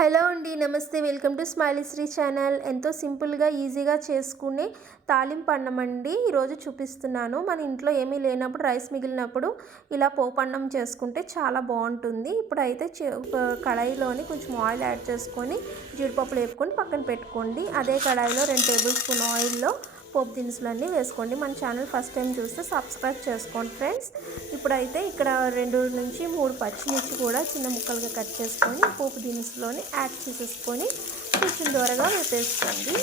Hello అండి, నమస్తే. Welcome to smiley Shri channel. ఎంతో సింపుల్గా ఈజీగా చేసుకునే తాలింపు అన్నం అండి ఈరోజు చూపిస్తున్నాను. మన ఇంట్లో ఏమీ లేనప్పుడు, రైస్ మిగిలినప్పుడు ఇలా పోపు అన్నం చేసుకుంటే చాలా బాగుంటుంది. ఇప్పుడైతే ఒక కడాయిలోని కొంచెం ఆయిల్ యాడ్ చేసుకొని జీడిపప్పులు వేపుకొని పక్కన పెట్టుకోండి. అదే కడాయిలో 2 టేబుల్ స్పూన్ ఆయిల్లో పోపు దినుసులన్నీ వేసుకోండి. మన ఛానల్ ఫస్ట్ టైం చూస్తే సబ్స్క్రైబ్ చేసుకోండి ఫ్రెండ్స్. ఇప్పుడైతే ఇక్కడ 2 నుంచి 3 పచ్చిమిర్చి కూడా చిన్న ముక్కలుగా కట్ చేసుకొని పోపు దినుసులోని యాడ్ చేసేసుకొని కొంచెం దూరగా వేపేసుకోండి.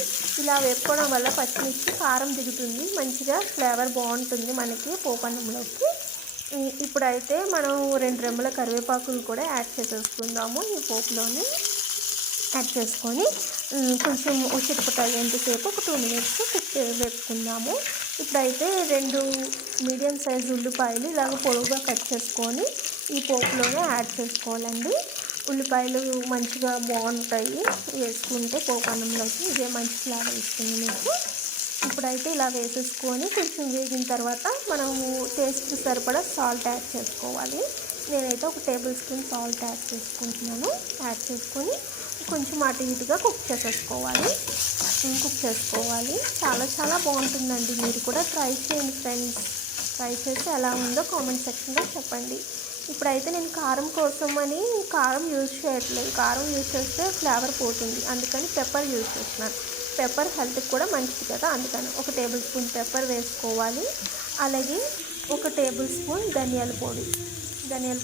ఇలా వేపుకోవడం వల్ల పచ్చిమిర్చి కారం దిగుతుంది, మంచిగా ఫ్లేవర్ బాగుంటుంది మనకి పోపు అన్నంలోకి. ఇప్పుడైతే మనం 2 రెమ్మల కరివేపాకులు కూడా యాడ్ చేసేసుకుందాము. ఈ పోపులోని యాడ్ చేసుకొని కొంచెం చిటపటాలు ఎంతసేపు ఒక 2 మినిట్స్ వేపుకుందాము. ఇప్పుడైతే 2 మీడియం సైజు ఉల్లిపాయలు ఇలాగ పొడవుగా కట్ చేసుకొని ఈ పోపులోనే యాడ్ చేసుకోవాలండి. ఉల్లిపాయలు మంచిగా బాగుంటాయి వేసుకుంటే పోపు అన్నంలోకి, ఇదే మంచి ఫ్లేవర్ ఇస్తుంది మీకు. ఇప్పుడైతే ఇలా వేసేసుకొని కొంచెం వేగిన తర్వాత మనము టేస్ట్కి సరిపడా సాల్ట్ యాడ్ చేసుకోవాలి. నేనైతే ఒక టేబుల్ స్పూన్ సాల్ట్ యాడ్ చేసుకుంటున్నాను. యాడ్ చేసుకొని కొంచెం అటు ఇటుగా కుక్ చేసుకోవాలి. చాలా బాగుంటుందండి. మీరు కూడా ట్రై చేయండి ఫ్రెండ్స్. ట్రై చేసి ఎలా ఉందో కామెంట్ సెక్షన్లో చెప్పండి. ఇప్పుడైతే నేను కారం కోసం అని కారం యూజ్ చేయట్లేదు. కారం యూజ్ చేస్తే ఫ్లేవర్ పోతుంది, అందుకని పెప్పర్ యూజ్ చేస్తున్నాను. పెప్పర్ హెల్త్కి కూడా మంచిది కదా, అందుకని ఒక టేబుల్ స్పూన్ పెప్పర్ వేసుకోవాలి. అలాగే ఒక టేబుల్ స్పూన్ ధనియాల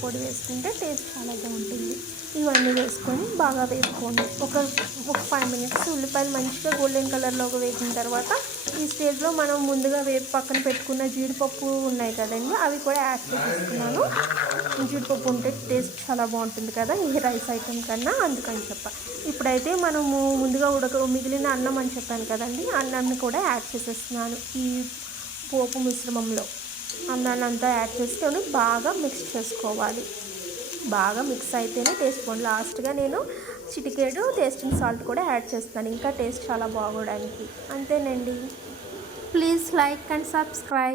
పొడి వేసుకుంటే టేస్ట్ చాలా బాగుంటుంది. ఇవన్నీ వేసుకొని బాగా వేపుకోండి. ఒక 5 మినిట్స్. ఉల్లిపాయలు మంచిగా గోల్డెన్ కలర్లోకి వేసిన తర్వాత ఈ స్టేజ్లో మనం ముందుగా వేపు పక్కన పెట్టుకున్న జీడిపప్పు ఉన్నాయి కదండి, అవి కూడా యాడ్ చేసేసుకున్నాను. జీడిపప్పు ఉంటే టేస్ట్ చాలా బాగుంటుంది కదా ఈ రైస్ ఐటెం కన్నా, అందుకని ఇప్పుడైతే మనము ముందుగా మిగిలిన అన్నం అని చెప్పాను కదండి, అన్నాన్ని కూడా యాడ్ చేసేస్తున్నాను. ఈ పోపు మిశ్రమంలో అన్నాన్ని అంతా యాడ్ చేసుకొని బాగా మిక్స్ చేసుకోవాలి. బాగా మిక్స్ అయితేనే టేస్ట్ బాగుంది. లాస్ట్గా నేను చిటికేడు టేస్టింగ్ సాల్ట్ కూడా యాడ్ చేస్తాను, ఇంకా టేస్ట్ చాలా బాగోడానికి. అంతేనండి. Please like and subscribe.